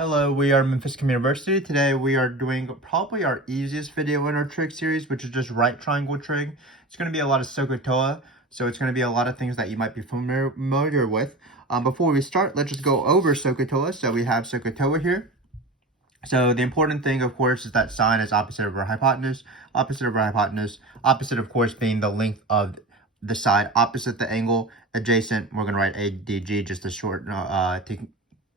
Hello, we are Memphis University. Today we are doing probably our easiest video in our trig series, which is just right triangle trig. It's going to be a lot of Sohcahtoa, so it's going to be a lot of things that you might be familiar with. Before we start, let's just go over Sohcahtoa. So we have Sohcahtoa here. So the important thing, of course, is that sine is opposite over hypotenuse, opposite over hypotenuse, opposite, of course, being the length of the side, opposite the angle, adjacent. We're going to write ADG just to short, to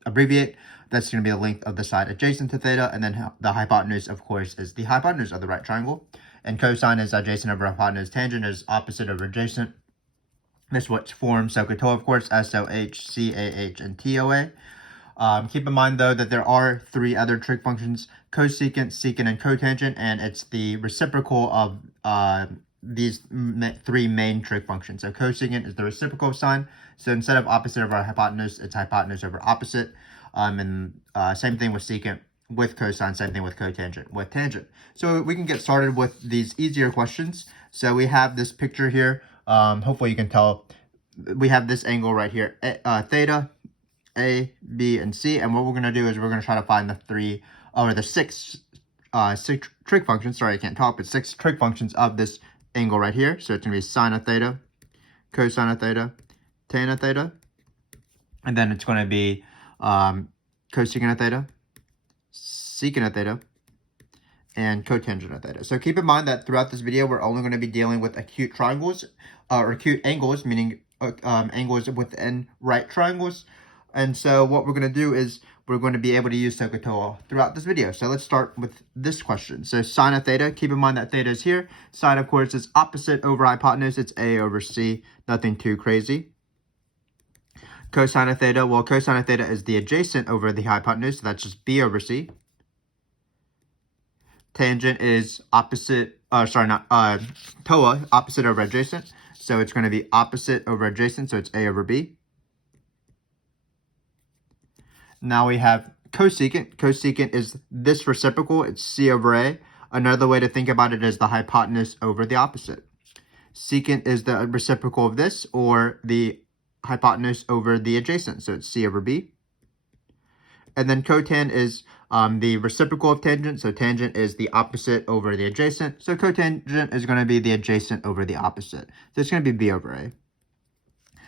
abbreviate. That's going to be the length of the side adjacent to theta, and then the hypotenuse, of course, is the hypotenuse of the right triangle. And cosine is adjacent over hypotenuse. Tangent is opposite over adjacent. This is what forms Sohcahtoa, of course, SOH, CAH, and TOA. Keep in mind, though, that there are three other trig functions: cosecant, secant, and cotangent, and it's the reciprocal of these three main trig functions. So cosecant is the reciprocal of sine. So instead of opposite over hypotenuse, it's hypotenuse over opposite. And same thing with secant with cosine, same thing with cotangent with tangent. So we can get started with these easier questions. So we have this picture here. Hopefully you can tell we have this angle right here, theta, A, B, and C. And what we're going to do is we're going to try to find the six trig functions. Sorry, I can't talk, but six trig functions of this angle right here. So it's going to be sine of theta, cosine of theta, tan of theta, and then it's going to be cosecant of theta, secant of theta, and cotangent of theta. So keep in mind that throughout this video, we're only going to be dealing with acute triangles, or acute angles, meaning angles within right triangles. And so what we're going to do is we're going to be able to use Sohcahtoa throughout this video. So let's start with this question. So sine of theta, keep in mind that theta is here. Sine, of course, is opposite over hypotenuse. It's A over C, nothing too crazy. Cosine of theta, well, cosine of theta is the adjacent over the hypotenuse, so that's just B over C. Tangent is opposite, TOA, opposite over adjacent, so it's going to be opposite over adjacent, so it's A over B. Now we have cosecant. Cosecant is this reciprocal, it's C over A. Another way to think about it is the hypotenuse over the opposite. Secant is the reciprocal of this, or the hypotenuse over the adjacent, so it's C over B. And then cotan is the reciprocal of tangent, so tangent is the opposite over the adjacent, so cotangent is going to be the adjacent over the opposite, so it's going to be B over A.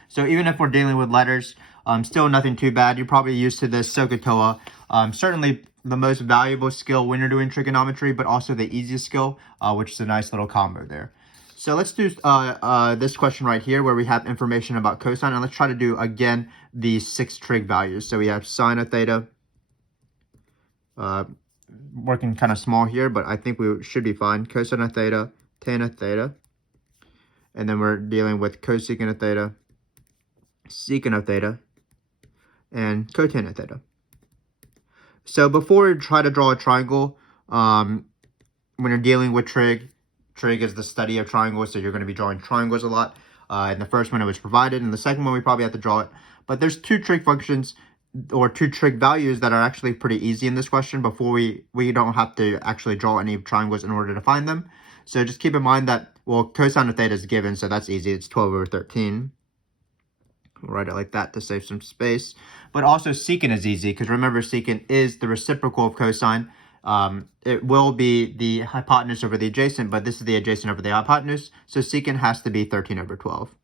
So even if we're dealing with letters, still nothing too bad. You're probably used to this Sohcahtoa. Certainly the most valuable skill when you're doing trigonometry, but also the easiest skill, which is a nice little combo there. So let's do this question right here where we have information about cosine. And let's try to do, again, the six trig values. So we have sine of theta. Working kind of small here, but I think we should be fine. Cosine of theta, tan of theta. And then we're dealing with cosecant of theta, secant of theta, and cotan of theta. So before we try to draw a triangle, when you're dealing with trig is the study of triangles, so you're going to be drawing triangles a lot. In the first one, it was provided. In the second one, we probably have to draw it. But there's two trig functions, or two trig values, that are actually pretty easy in this question before we don't have to actually draw any triangles in order to find them. So just keep in mind that, well, cosine of theta is given, so that's easy. It's 12 over 13. We'll write it like that to save some space. But also secant is easy, because remember, secant is the reciprocal of cosine. It will be the hypotenuse over the adjacent, but this is the adjacent over the hypotenuse, so secant has to be 13 over 12.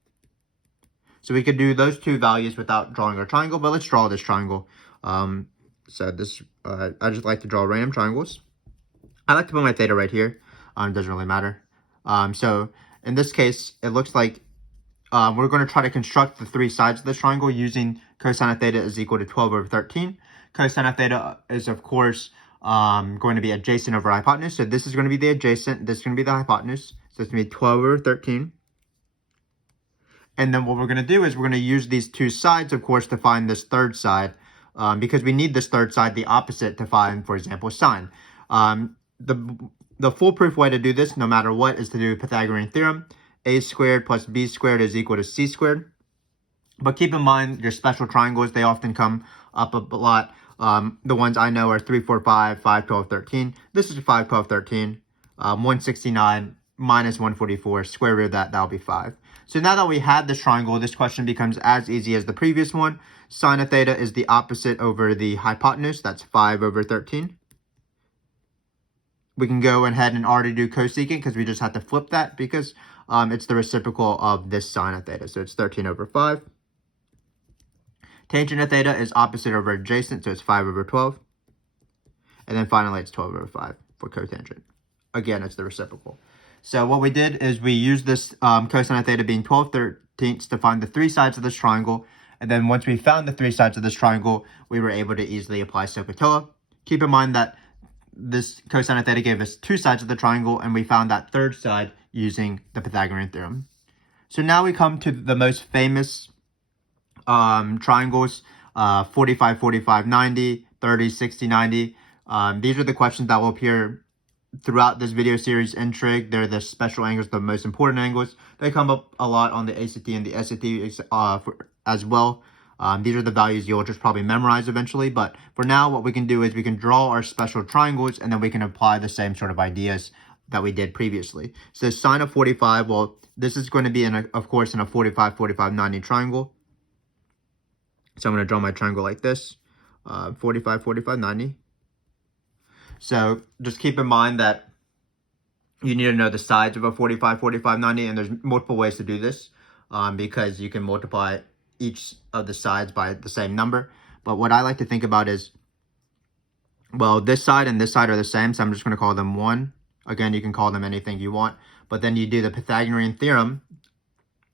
So we could do those two values without drawing our triangle, but let's draw this triangle. So this, I just like to draw random triangles. I like to put my theta right here. It doesn't really matter. So in this case, it looks like we're going to try to construct the three sides of this triangle using cosine of theta is equal to 12 over 13. Cosine of theta is, of course, going to be adjacent over hypotenuse. So this is going to be the adjacent. This is going to be the hypotenuse. So it's going to be 12 over 13. And then what we're going to do is we're going to use these two sides, of course, to find this third side. Because we need this third side, the opposite, to find, for example, sine. The foolproof way to do this, no matter what, is to do Pythagorean Theorem. A squared plus b squared is equal to c squared. But keep in mind your special triangles, they often come up a lot. The ones I know are 3, 4, 5, 5, 12, 13. This is 5, 12, 13. 169 minus 144, square root of that, that'll be 5. So now that we have this triangle, this question becomes as easy as the previous one. Sine of theta is the opposite over the hypotenuse. That's 5 over 13. We can go ahead and already do cosecant because we just have to flip that because it's the reciprocal of this sine of theta. So it's 13 over 5. Tangent of theta is opposite over adjacent, so it's 5 over 12. And then finally, it's 12 over 5 for cotangent. Again, it's the reciprocal. So what we did is we used this cosine of theta being 12/13 to find the three sides of this triangle. And then once we found the three sides of this triangle, we were able to easily apply Sohcahtoa. Keep in mind that this cosine of theta gave us two sides of the triangle, and we found that third side using the Pythagorean theorem. So now we come to the most famous triangles, 45, 45, 90, 30, 60, 90. These are the questions that will appear throughout this video series in Trig. They're the special angles, the most important angles. They come up a lot on the ACT and the SAT as well. These are the values you'll just probably memorize eventually. But for now, what we can do is we can draw our special triangles, and then we can apply the same sort of ideas that we did previously. So sine of 45, well, this is going to be, of course, in a 45, 45, 90 triangle. So I'm going to draw my triangle like this, 45, 45, 90. So just keep in mind that you need to know the sides of a 45, 45, 90, and there's multiple ways to do this because you can multiply each of the sides by the same number. But what I like to think about is, well, this side and this side are the same, so I'm just going to call them 1. Again, you can call them anything you want. But then you do the Pythagorean theorem.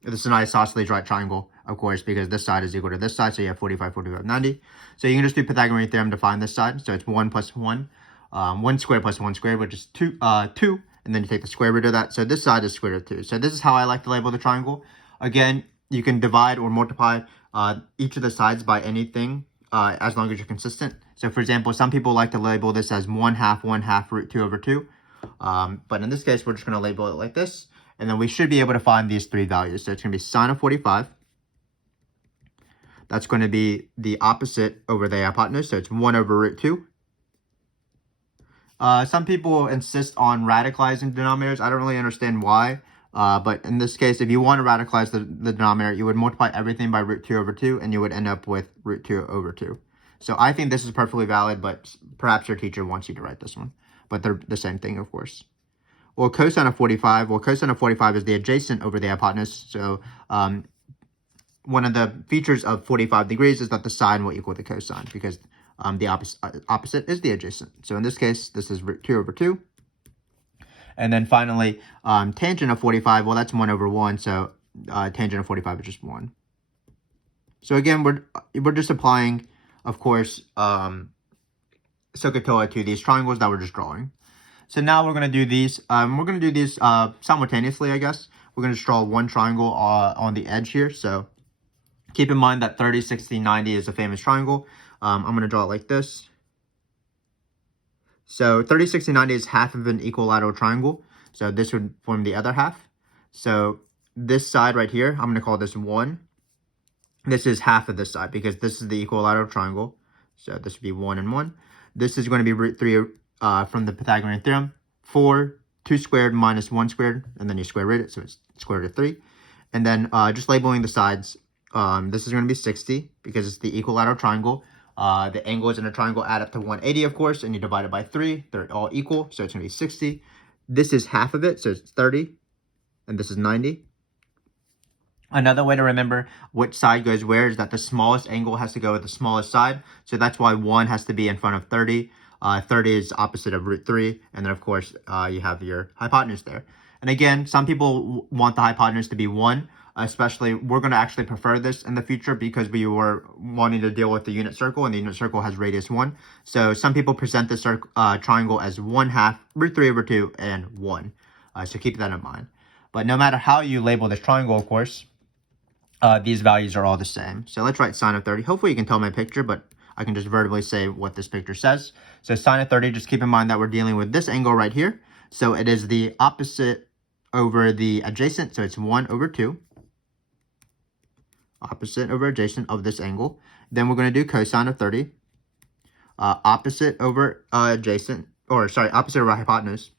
This is an isosceles right triangle, of course, because this side is equal to this side, so you have 45, 45, 90. So you can just do Pythagorean theorem to find this side. So it's 1 plus 1. 1 squared plus 1 squared, which is 2, and then you take the square root of that. So this side is square root of 2. So this is how I like to label the triangle. Again, you can divide or multiply each of the sides by anything as long as you're consistent. So for example, some people like to label this as 1/2 root 2 over 2. But in this case, we're just going to label it like this. And then we should be able to find these three values. So it's going to be sine of 45. That's going to be the opposite over the hypotenuse. So it's 1 over root 2. Some people insist on radicalizing denominators. I don't really understand why. But in this case, if you want to radicalize the denominator, you would multiply everything by root 2 over 2, and you would end up with root 2 over 2. So I think this is perfectly valid, but perhaps your teacher wants you to write this one. But they're the same thing, of course. Well, cosine of 45. Well, cosine of 45 is the adjacent over the hypotenuse. So one of the features of 45 degrees is that the sine will equal the cosine because the opposite is the adjacent. So in this case, this is root 2 over 2. And then finally, tangent of 45, well, that's 1 over 1. So tangent of 45 is just 1. So again, we're just applying, of course, Sohcahtoa to these triangles that we're just drawing. So now we're going to do these. We're going to do these simultaneously, I guess. We're going to draw one triangle on the edge here. So keep in mind that 30, 60, 90 is a famous triangle. I'm going to draw it like this. So 30, 60, 90 is half of an equilateral triangle. So this would form the other half. So this side right here, I'm going to call this 1. This is half of this side because this is the equilateral triangle. So this would be 1 and 1. This is going to be root 3 from the Pythagorean theorem. 4, 2 squared minus 1 squared, and then you square root it, so it's square root of 3. And then just labeling the sides, this is going to be 60 because it's the equilateral triangle. The angles in a triangle add up to 180, of course, and you divide it by 3. They're all equal, so it's going to be 60. This is half of it, so it's 30, and this is 90. Another way to remember which side goes where is that the smallest angle has to go with the smallest side. So that's why 1 has to be in front of 30. 30 is opposite of root 3. And then, of course, you have your hypotenuse there. And again, some people want the hypotenuse to be 1. Especially, we're going to actually prefer this in the future because we were wanting to deal with the unit circle. And the unit circle has radius 1. So some people present this triangle as 1/2 root 3 over 2 and 1. So keep that in mind. But no matter how you label this triangle, of course, these values are all the same. So let's write sine of 30. Hopefully you can tell my picture, but I can just verbally say what this picture says. So sine of 30, just keep in mind that we're dealing with this angle right here. So it is the opposite over the adjacent. So it's 1 over 2. Opposite over adjacent of this angle. Then we're going to do cosine of 30. Opposite over adjacent, or sorry, opposite over hypotenuse.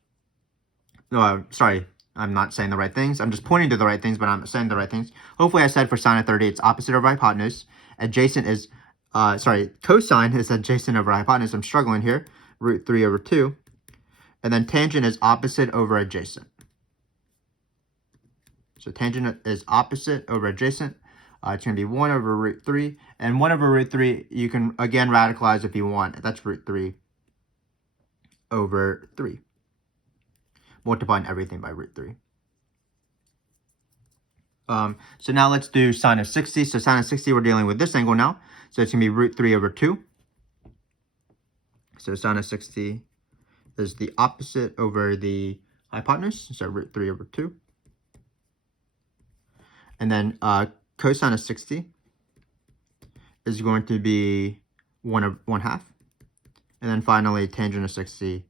No, sorry. I'm not saying the right things. I'm just pointing to the right things, but I'm saying the right things. Hopefully I said for sine of 30, it's opposite of hypotenuse. adjacent is, cosine is adjacent over hypotenuse. I'm struggling here. Root 3 over 2. And then tangent is opposite over adjacent. So tangent is opposite over adjacent. It's going to be 1 over root 3. And 1 over root 3, you can, again, radicalize if you want. That's root 3 over 3. Multiplying everything by root 3. So now let's do sine of 60. So sine of 60, we're dealing with this angle now. So it's going to be root 3 over 2. So sine of 60 is the opposite over the hypotenuse. So root 3 over 2. And then cosine of 60 is going to be 1 half. And then finally, tangent of 60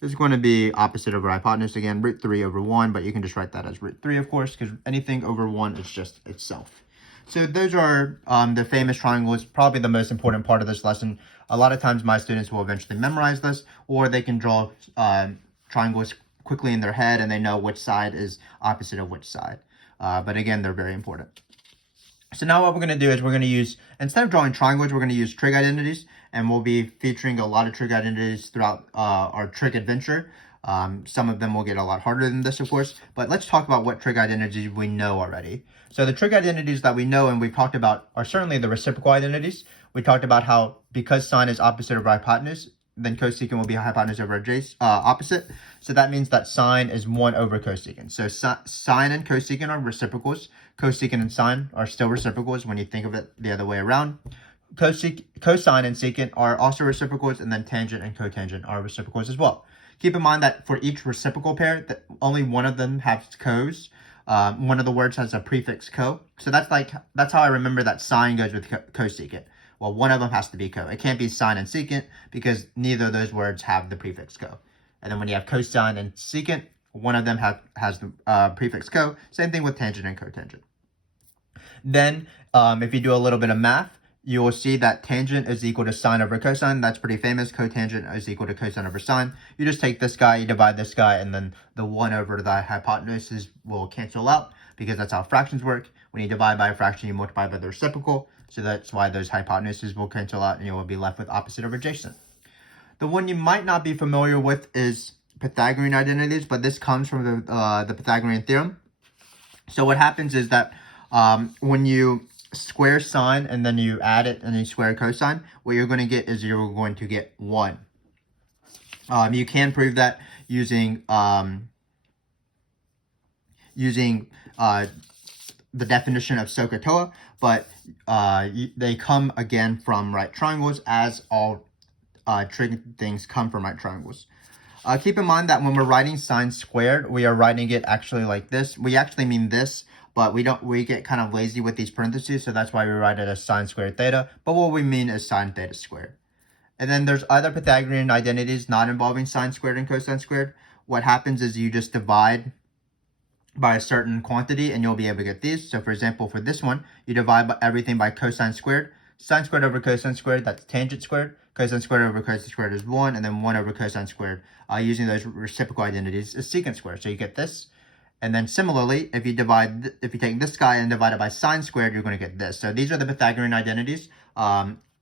is going to be opposite over hypotenuse. Again, root 3 over 1, but you can just write that as root 3, of course, because anything over 1 is just itself. So those are the famous triangles, probably the most important part of this lesson. A lot of times my students will eventually memorize this, or they can draw triangles quickly in their head and they know which side is opposite of which side. But again, they're very important. So now what we're going to do is we're going to use, instead of drawing triangles, we're going to use trig identities. And we'll be featuring a lot of trig identities throughout our trig adventure. Some of them will get a lot harder than this, of course. But let's talk about what trig identities we know already. So the trig identities that we know and we've talked about are certainly the reciprocal identities. We talked about how because sine is opposite over hypotenuse, then cosecant will be hypotenuse over opposite. So that means that sine is 1 over cosecant. So sine and cosecant are reciprocals. Cosecant and sine are still reciprocals when you think of it the other way around. Cosine and secant are also reciprocals, and then tangent and cotangent are reciprocals as well. Keep in mind that for each reciprocal pair, that only one of them has cos. One of the words has a prefix co. So that's how I remember that sine goes with cosecant. Well, one of them has to be co. It can't be sine and secant because neither of those words have the prefix co. And then when you have cosine and secant, one of them has the prefix co. Same thing with tangent and cotangent. Then if you do a little bit of math, you will see that tangent is equal to sine over cosine. That's pretty famous. Cotangent is equal to cosine over sine. You just take this guy, you divide this guy, and then the 1 over the hypotenuse will cancel out because that's how fractions work. When you divide by a fraction, you multiply by the reciprocal. So that's why those hypotenuses will cancel out and you will be left with opposite over adjacent. The one you might not be familiar with is Pythagorean identities, but this comes from the Pythagorean Theorem. So what happens is that when you square sine and then you add it and you square cosine, what you're going to get is you're going to get 1. You can prove that using the definition of Sohcahtoa, but they come again from right triangles, as all trig things come from right triangles. Keep in mind that when we're writing sine squared, we are writing it actually like this. We actually mean this, but we get kind of lazy with these parentheses, so that's why we write it as sine squared theta. But what we mean is sine theta squared. And then there's other Pythagorean identities not involving sine squared and cosine squared. What happens is you just divide by a certain quantity and you'll be able to get these. So for example, for this one, you divide everything by cosine squared. Sine squared over cosine squared, that's tangent squared. Cosine squared over cosine squared is 1, and then 1 over cosine squared, using those reciprocal identities, is secant squared. So you get this. And then similarly, if you take this guy and divide it by sine squared, you're going to get this. So these are the Pythagorean identities.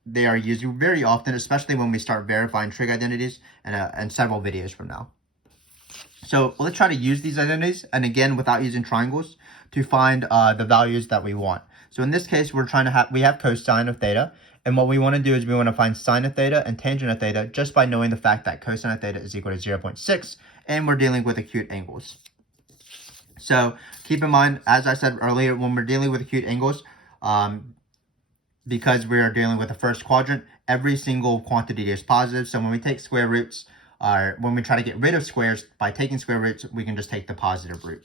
They are used very often, especially when we start verifying trig identities and several videos from now. So let's try to use these identities, and again, without using triangles, to find the values that we want. So in this case, we have cosine of theta, and what we want to do is we want to find sine of theta and tangent of theta just by knowing the fact that cosine of theta is equal to 0.6, and we're dealing with acute angles. So keep in mind, as I said earlier, when we're dealing with acute angles, because we are dealing with the first quadrant, every single quantity is positive. So when we take square roots, or when we try to get rid of squares by taking square roots, we can just take the positive root.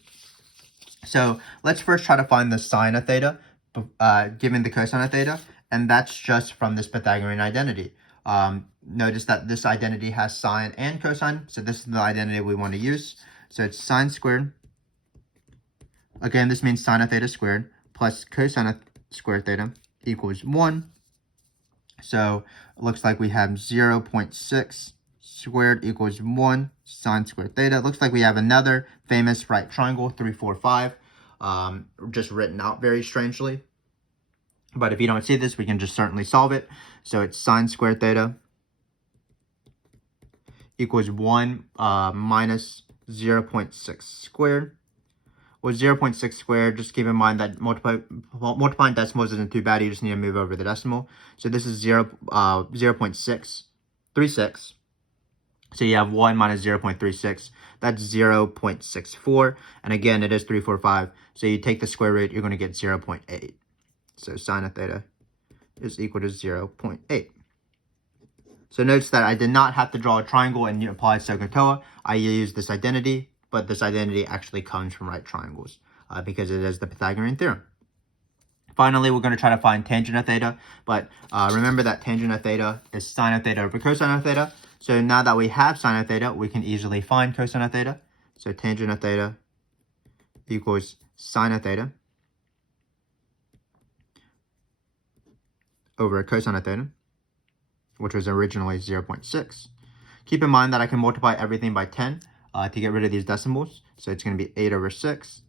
So let's first try to find the sine of theta given the cosine of theta, and that's just from this Pythagorean identity. Notice that this identity has sine and cosine, so this is the identity we want to use. So it's sine squared. Again, this means sine of theta squared plus cosine of squared theta equals 1. So it looks like we have 0.6 squared equals 1 sine squared theta. It looks like we have another famous right triangle, 3, 4, 5, just written out very strangely. But if you don't see this, we can just certainly solve it. So it's sine squared theta equals 1 minus 0.6 squared. With 0.6 squared, just keep in mind that multiplying decimals isn't too bad. You just need to move over the decimal. So this is 0.636. So you have 1 minus 0.36. That's 0.64. And again, it is 345. So you take the square root, you're going to get 0.8. So sine of theta is equal to 0.8. So notice that I did not have to draw a triangle and apply Sohcahtoa. I used this identity, but this identity actually comes from right triangles because it is the Pythagorean theorem. Finally, we're going to try to find tangent of theta, but remember that tangent of theta is sine of theta over cosine of theta. So now that we have sine of theta, we can easily find cosine of theta. So tangent of theta equals sine of theta over cosine of theta, which was originally 0.6. Keep in mind that I can multiply everything by 10 to get rid of these decimals. So it's going to be 8 over 6.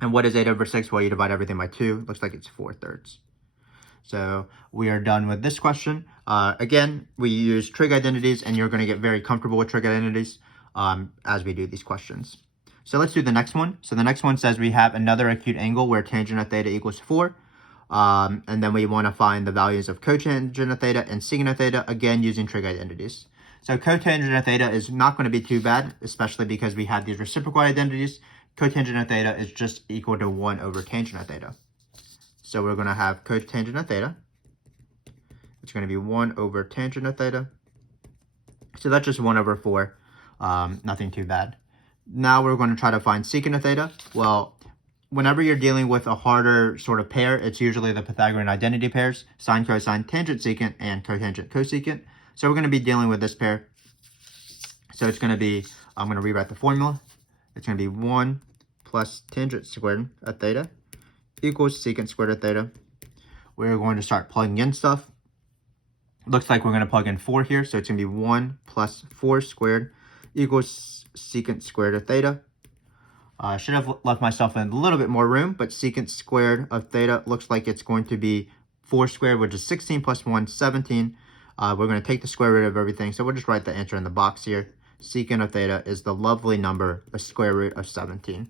And what is 8 over 6? Well, you divide everything by 2. Looks like it's 4/3. So we are done with this question. Again, we use trig identities, and you're going to get very comfortable with trig identities as we do these questions. So let's do the next one. So the next one says we have another acute angle where tangent of theta equals 4. And then we want to find the values of cotangent of theta and secant of theta, again using trig identities. So cotangent of theta is not going to be too bad, especially because we have these reciprocal identities. Cotangent of theta is just equal to 1 over tangent of theta. So we're going to have cotangent of theta. It's going to be 1 over tangent of theta. So that's just 1 over 4. Nothing too bad. Now we're going to try to find secant of theta. Well, whenever you're dealing with a harder sort of pair, it's usually the Pythagorean identity pairs, sine, cosine, tangent, secant, and cotangent, cosecant. So we're going to be dealing with this pair. So it's going to be, I'm going to rewrite the formula. It's going to be 1 plus tangent squared of theta equals secant squared of theta. We're going to start plugging in stuff. Looks like we're going to plug in 4 here. So it's going to be 1 plus 4 squared equals secant squared of theta. I should have left myself in a little bit more room, but secant squared of theta looks like it's going to be 4 squared, which is 16 plus 1, 17. We're going to take the square root of everything, so we'll just write the answer in the box here. Secant of theta is the lovely number, the square root of 17.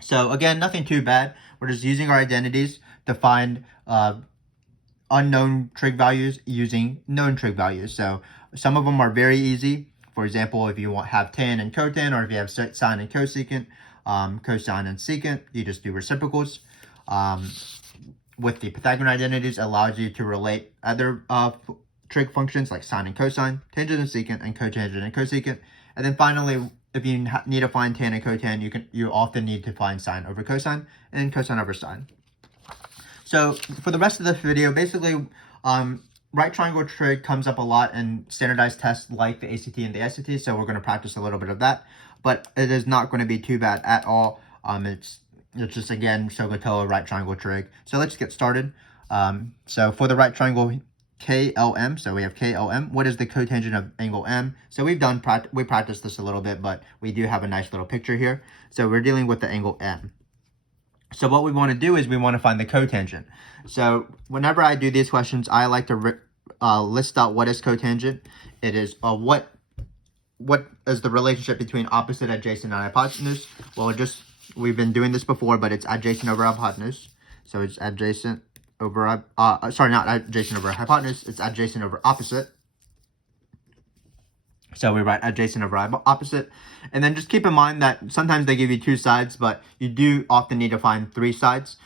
So again, nothing too bad. We're just using our identities to find unknown trig values using known trig values. So some of them are very easy. For example, if you have tan and cotan, or if you have sine and cosecant, cosine and secant, you just do reciprocals. With the Pythagorean identities, allows you to relate other trig functions like sine and cosine, tangent and secant, and cotangent and cosecant. And then finally, if you need to find tan and cotan, you often need to find sine over cosine and cosine over sine. So for the rest of this video, basically, right triangle trig comes up a lot in standardized tests like the ACT and the SAT, so we're going to practice a little bit of that. But it is not going to be too bad at all. It's just, again, Sohcahtoa right triangle trig. So let's get started. So for the right triangle KLM, so we have KLM. What is the cotangent of angle M? So we practiced this a little bit, but we do have a nice little picture here. So we're dealing with the angle M. So what we want to do is we want to find the cotangent. So whenever I do these questions, I like to list out what is cotangent. It is what is the relationship between opposite, adjacent, and hypotenuse. Well, we've been doing this before, but it's adjacent over hypotenuse. So it's adjacent over, not adjacent over hypotenuse, it's adjacent over opposite. So we write adjacent over opposite. And then just keep in mind that sometimes they give you 2 sides, but you do often need to find 3 sides.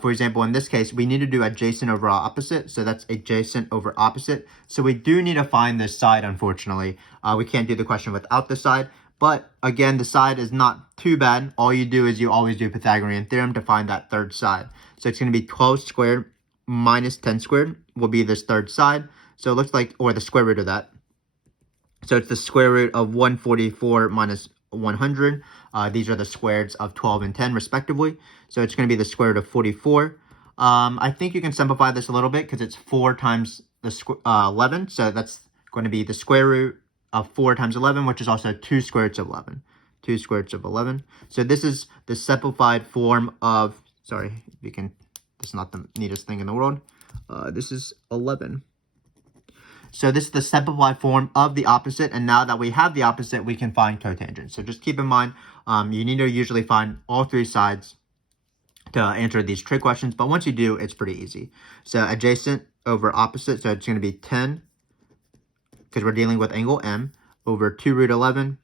For example, in this case, we need to do adjacent over opposite. So that's adjacent over opposite. So we do need to find this side, unfortunately. We can't do the question without the side. But again, the side is not too bad. All you do is you always do Pythagorean theorem to find that third side. So it's going to be 12 squared minus 10 squared will be this third side. So it looks like, or the square root of that. So it's the square root of 144 minus 100. These are the squares of 12 and 10 respectively. So it's going to be the square root of 44. I think you can simplify this a little bit because it's 4 times the 11. So that's going to be the square root of 4 times 11, which is also 2 square roots of 11. 2 square roots of 11. So this is the simplified form of, sorry, you can This is not the neatest thing in the world. This is 11. So this is the simplified form of the opposite, and now that we have the opposite, we can find cotangent. So just keep in mind, you need to usually find all three sides to answer these trig questions, but once you do, it's pretty easy. So adjacent over opposite, so it's going to be 10, because we're dealing with angle M, over 2 root 11.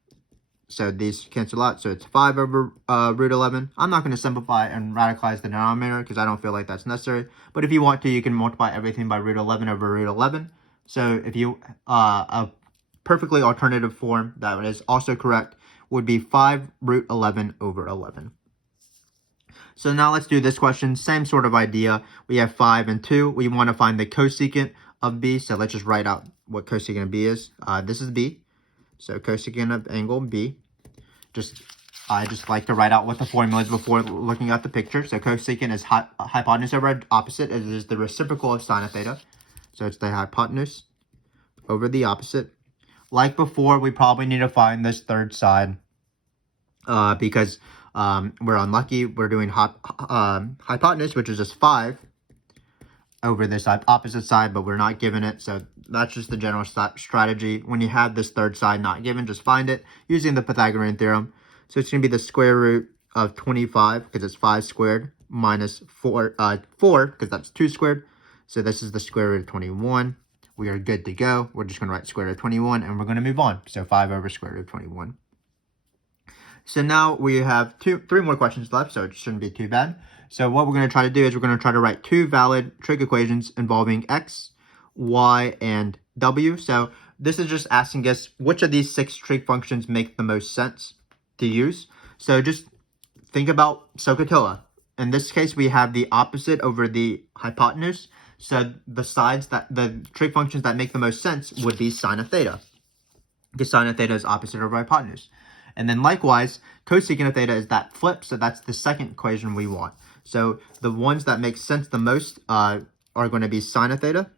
So these cancel out, so it's 5 over root 11. I'm not going to simplify and radicalize the denominator because I don't feel like that's necessary. But if you want to, you can multiply everything by root 11 over root 11. So if you, a perfectly alternative form that is also correct would be 5 root 11 over 11. So now let's do this question. Same sort of idea. We have 5 and 2. We want to find the cosecant of B. So let's just write out what cosecant of B is. This is B. So cosecant of angle B. I just like to write out what the formula is before looking at the picture. So cosecant is hypotenuse over opposite. It is the reciprocal of sine of theta. So it's the hypotenuse over the opposite. Like before, we probably need to find this third side because we're unlucky. We're doing hypotenuse, which is just 5 over this opposite side, but we're not given it. So that's just the general strategy. When you have this third side not given, just find it using the Pythagorean theorem. So it's going to be the square root of 25 because it's 5 squared minus 4 because that's 2 squared. So this is the square root of 21. We are good to go. We're just going to write square root of 21 and we're going to move on. So 5 over square root of 21. So now we have 3 more questions left, so it shouldn't be too bad. So what we're going to try to do is we're going to try to write 2 valid trig equations involving x, y, and w. So this is just asking us which of these 6 trig functions make the most sense to use. So just think about Sohcahtoa. In this case, we have the opposite over the hypotenuse. So the trig functions that make the most sense would be sine of theta, because sine of theta is opposite over hypotenuse. And then likewise, cosecant of theta is that flip, so that's the second equation we want. So the ones that make sense the most are going to be sine of theta,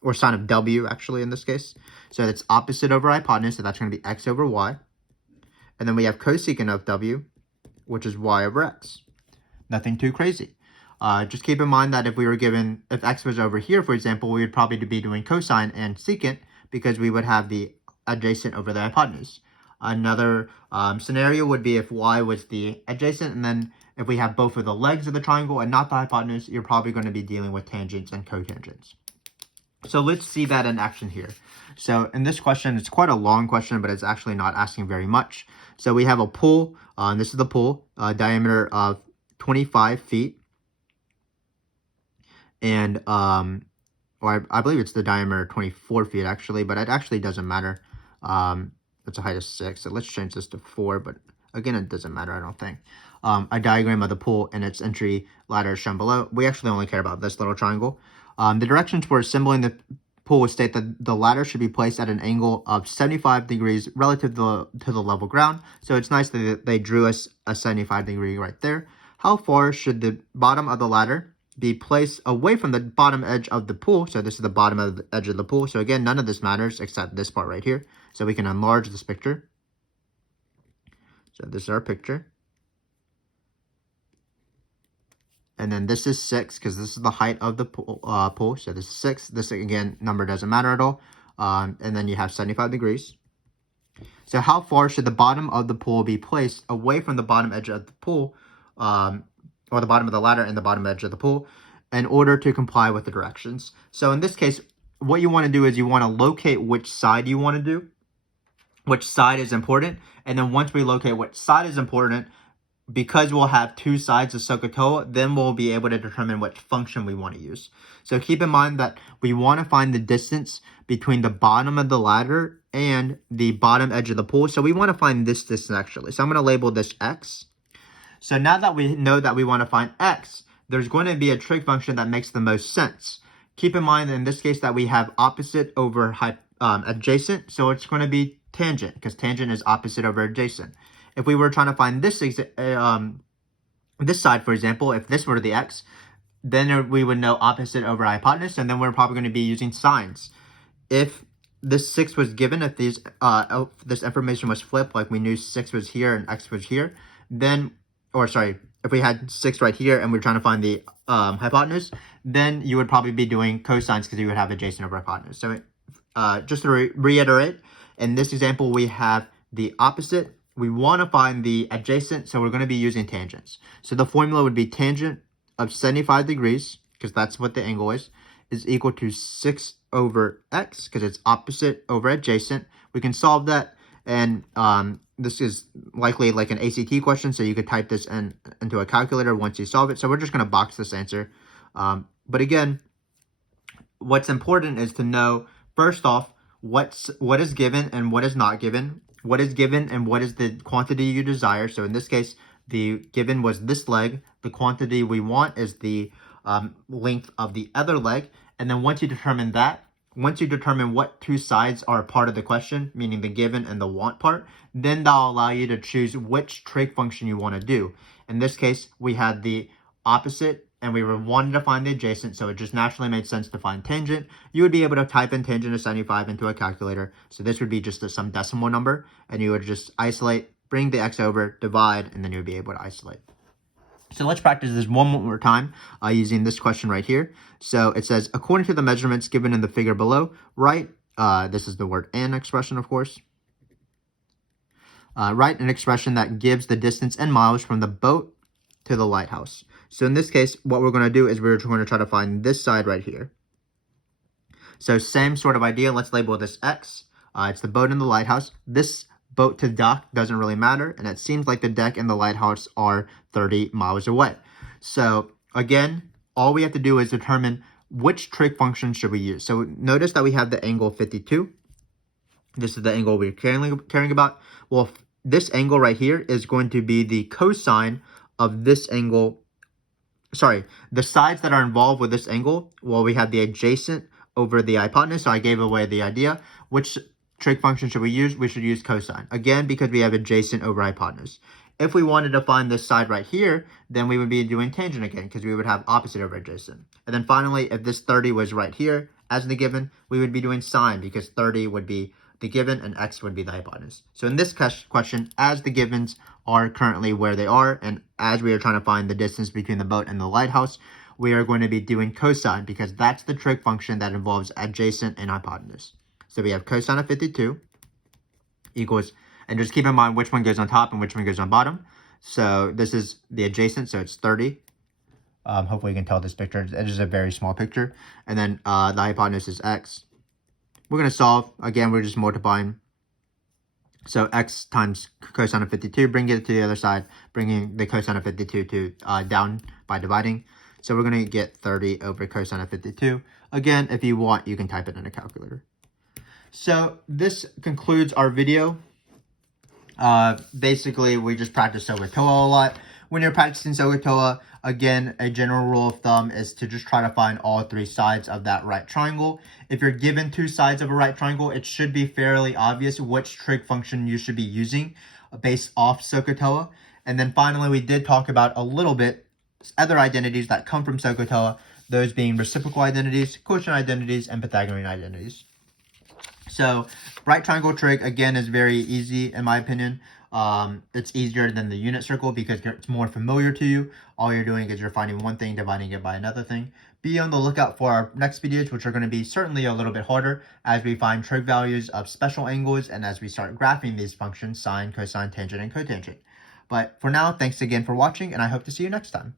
or sine of w actually in this case. So it's opposite over hypotenuse, so that's going to be x over y. And then we have cosecant of w, which is y over x. Nothing too crazy. Just keep in mind that if x was over here, for example, we would probably be doing cosine and secant because we would have the adjacent over the hypotenuse. Another scenario would be if y was the adjacent, and then if we have both of the legs of the triangle and not the hypotenuse, you're probably going to be dealing with tangents and cotangents. So let's see that in action here. So in this question, it's quite a long question, but it's actually not asking very much. So we have a pool, and this is the pool, diameter of 25 feet. And I believe it's the diameter 24 feet actually, but it actually doesn't matter. It's a height of 6, so let's change this to 4, but again, it doesn't matter, I don't think. A diagram of the pool and its entry ladder is shown below. We actually only care about this little triangle. The directions for assembling the pool state that the ladder should be placed at an angle of 75 degrees relative to the level ground. So it's nice that they drew us a 75 degree right there. How far should the bottom of the ladder be placed away from the bottom edge of the pool? So this is the bottom of the edge of the pool. So again, none of this matters except this part right here. So we can enlarge this picture. So this is our picture. And then this is 6 because this is the height of the pool. So this is 6. This, again, number doesn't matter at all. And then you have 75 degrees. So how far should the bottom of the pool be placed away from the bottom edge of the pool, or the bottom of the ladder and the bottom edge of the pool, in order to comply with the directions? So in this case, what you want to do is you want to locate which side you want to do, which side is important. And then once we locate which side is important, because we'll have 2 sides of Sohcahtoa, then we'll be able to determine which function we want to use. So keep in mind that we want to find the distance between the bottom of the ladder and the bottom edge of the pool. So we want to find this distance actually. So I'm going to label this x. So now that we know that we want to find x, there's going to be a trig function that makes the most sense. Keep in mind in this case that we have opposite over adjacent, so it's going to be tangent, because tangent is opposite over adjacent. If we were trying to find this side, for example, if this were the x, then we would know opposite over hypotenuse, and then we're probably going to be using sines. If this 6 was given, if this information was flipped, like we knew 6 was here and x was here, then, or sorry, if we had 6 right here and we're trying to find the hypotenuse, then you would probably be doing cosines because you would have adjacent over hypotenuse. So just to reiterate, in this example, we have the opposite. We want to find the adjacent, so we're going to be using tangents. So the formula would be tangent of 75 degrees, because that's what the angle is equal to 6 over x, because it's opposite over adjacent. We can solve that, and this is likely like an ACT question, so you could type this into a calculator once you solve it. So we're just going to box this answer. But again, what's important is to know, first off, what is given and what is not given. What is given and what is the quantity you desire. So in this case, the given was this leg. The quantity we want is the length of the other leg. And then once you determine that, once you determine what two sides are part of the question, meaning the given and the want part, then that'll allow you to choose which trig function you want to do. In this case, we had the opposite and we wanted to find the adjacent, so it just naturally made sense to find tangent. You would be able to type in tangent of 75 into a calculator. So this would be just some decimal number, and you would just isolate, bring the x over, divide, and then you would be able to isolate. So let's practice this one more time using this question right here. So it says, according to the measurements given in the figure below, write, this is the word and expression, of course. Write an expression that gives the distance in miles from the boat to the lighthouse. So in this case, what we're going to do is we're going to try to find this side right here. So same sort of idea. Let's label this x. It's the boat and the lighthouse. This boat to dock doesn't really matter, and it seems like the deck and the lighthouse are 30 miles away. So again, all we have to do is determine which trig function should we use. So notice that we have the angle 52. This is the angle we're caring about. Well, this angle right here is going to be the cosine of this angle. Sorry, the sides that are involved with this angle, well, we have the adjacent over the hypotenuse, so I gave away the idea. Which trig function should we use? We should use cosine. Again, because we have adjacent over hypotenuse. If we wanted to find this side right here, then we would be doing tangent again, because we would have opposite over adjacent. And then finally, if this 30 was right here as the given, we would be doing sine, because 30 would be the given and x would be the hypotenuse. So in this question, as the givens are currently where they are, and as we are trying to find the distance between the boat and the lighthouse, we are going to be doing cosine, because that's the trig function that involves adjacent and hypotenuse. So we have cosine of 52 equals, and just keep in mind which one goes on top and which one goes on bottom. So this is the adjacent, so it's 30. Hopefully you can tell this picture. It is a very small picture. And then the hypotenuse is x. We're going to solve. Again, we're just multiplying. So x times cosine of 52, bring it to the other side, bringing the cosine of 52 to down by dividing. So we're going to get 30 over cosine of 52. Again, if you want, you can type it in a calculator. So this concludes our video. Basically, we just practice Sohcahtoa a lot. When you're practicing Sohcahtoa, again, a general rule of thumb is to just try to find all three sides of that right triangle. If you're given two sides of a right triangle, it should be fairly obvious which trig function you should be using based off Sohcahtoa. And then finally, we did talk about a little bit other identities that come from Sohcahtoa, those being reciprocal identities, quotient identities, and Pythagorean identities. So right triangle trig, again, is very easy in my opinion. It's easier than the unit circle because it's more familiar to you. All you're doing is you're finding one thing, dividing it by another thing. Be on the lookout for our next videos, which are going to be certainly a little bit harder as we find trig values of special angles and as we start graphing these functions, sine, cosine, tangent, and cotangent. But for now, thanks again for watching, and I hope to see you next time.